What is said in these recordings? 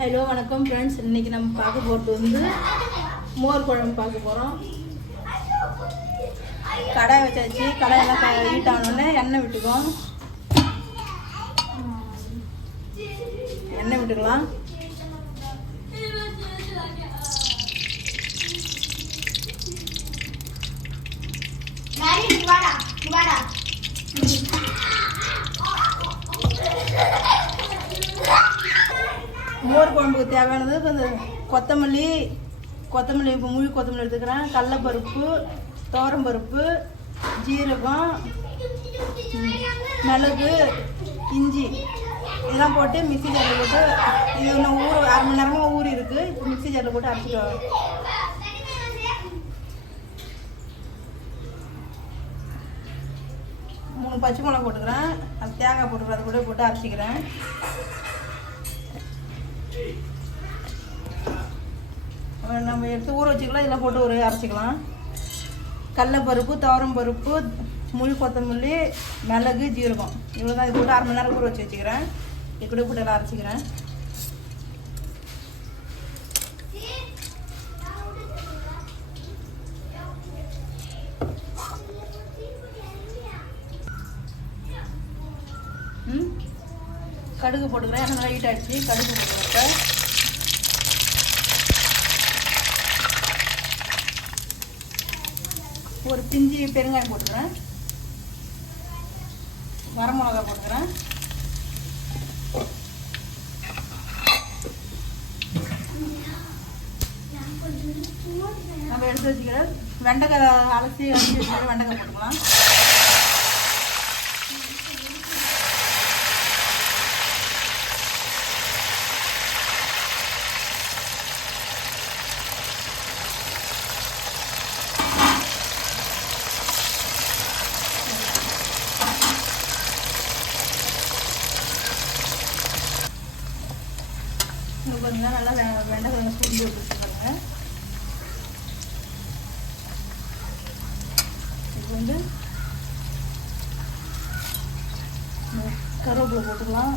Hello வணக்கம் friends. இன்றைக்கி நம்ம பார்க்க போகிறது வந்து மோர் குழம்பு பார்க்க போகிறோம். கடாய் வச்சாச்சு. கடாயெல்லாம் ஹீட் ஆனோடனே எண்ணெய் விட்டுக்குவோம். எண்ணெய் விட்டுக்கலாம். மோர் குழம்புக்கு தேவையானது கொஞ்சம் கொத்தமல்லி இப்போ முழு கொத்தமல்லி எடுத்துக்கிறேன். கடலைப்பருப்பு, துவரம்பருப்பு, ஜீரகம், மிளகு, இஞ்சி இதெல்லாம் போட்டு மிக்ஸி ஜாரில் போட்டு இது இன்னும் அரை மணி நேரமாக ஊறி இருக்குது. இப்போ மிக்ஸி ஜாரில் போட்டு அரைச்சிடுவாங்க. 3 பச்சை மிளகா போட்டுக்கிறேன். அது தேங்காய் போட்டுக்கிறேன். அது கூட போட்டு அரைச்சிக்கிறேன். நம்ம எடுத்து ஊற வச்சுக்கலாம். இதெல்லாம் போட்டு ஒரு அரைச்சிக்கலாம். கடலைப்பருப்பு, துவரம்பருப்பு, முழு கொத்தமல்லி, மிளகு, ஜீரகம் இவ்வளோ தான். இது போட்டு அரை மணி நேரம் ஊற வச்சுக்கிறேன். இது கூட போட்டு எல்லாம் அரைச்சிக்கிறேன். கடுகு போட்டுக்கிறேன். நல்லா ஹீட் ஆகிடுச்சு. கடுகு போட்டுக்கிறேன். ஒரு பிஞ்சி பெருங்காயம் போட்டுக்கிறேன். வரமிளகா போட்டுக்கிறேன். நம்ம எடுத்து வச்சுக்கிறேன். வெண்டைக்காய் அலசி வச்சுக்கிறேன். வெண்டைக்காய் போட்டுக்கலாம். பாருங்க, நல்லா வெண்டைக்காய் சூடு போட்டு பாருங்க. இது வந்து கருவேப்பிலை போட்டுக்கலாம்.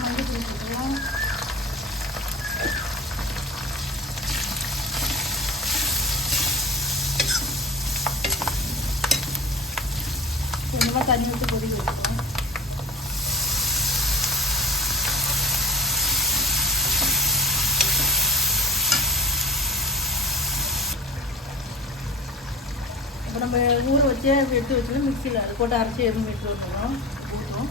மஞ்சள் போட்டுக்கலாம். கொஞ்சமாக தண்ணி விட்டு கொதிக்க வச்சுக்கணும். இப்போ நம்ம ஊற வச்சு எடுத்து வச்சுன்னா மிக்சியில் அது போட்டு அரைச்சி எதுவும் எடுத்து வந்துடும் ஊற்றும்.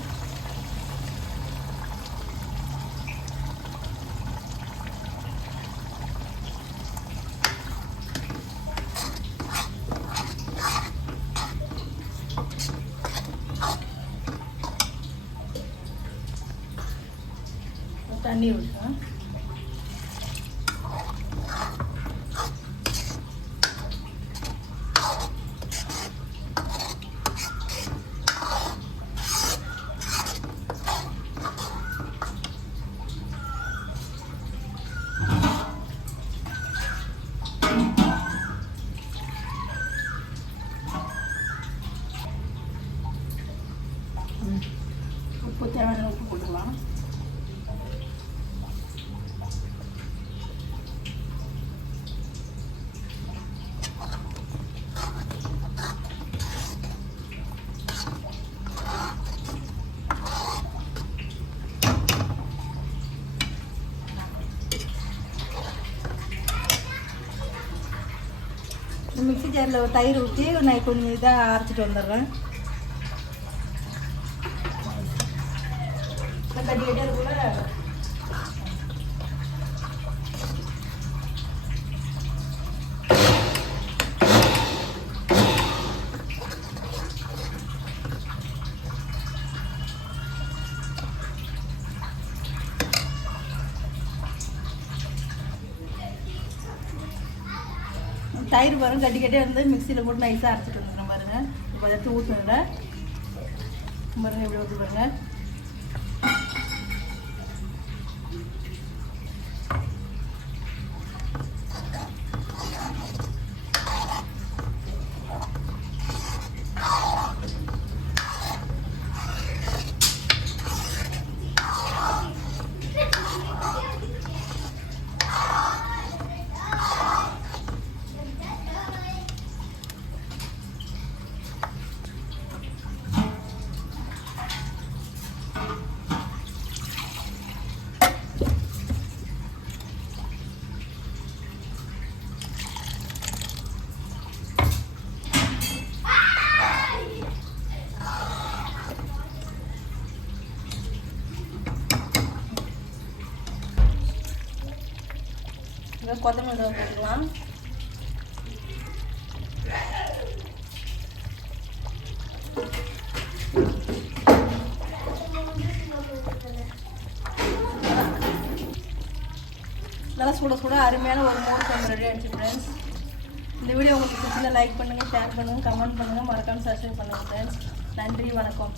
தண்ணி விட்டுறேன். உப்பு தேவையான உப்பு போட்டுக்கலாம். மிக்ஸி ஜாரில் தயிர் ஊற்றி நான் கொஞ்சம் இதாக அரைச்சிட்டு வந்துடுறேன். கட்டிக்கிட்டே இருக்குள்ள தயிர் பாருங்க கட்டிக்கிட்டே வந்து மிக்சியில் போட்டு நைஸாக அரைச்சிட்டு வந்துடுறேன். பாருங்கள் இப்போ எடுத்து ஊற்றுனதில் பாருங்கள் எப்படி ஊற்றி பாருங்கள். இப்போ கொத்தமல்லி தழை போட்டுக்கலாம். நல்லா சுட அருமையான ஒரு மோர் குழம்பு ரெடி ஆகிடுச்சு ஃப்ரெண்ட்ஸ். இந்த வீடியோ உங்களுக்கு பிடிச்சிருந்தா லைக் பண்ணுங்கள், ஷேர் பண்ணுங்கள், கமெண்ட் பண்ணுங்கள், மறக்காமல் சப்ஸ்கிரைப் பண்ணுங்கள் ஃப்ரெண்ட்ஸ். நன்றி, வணக்கம்.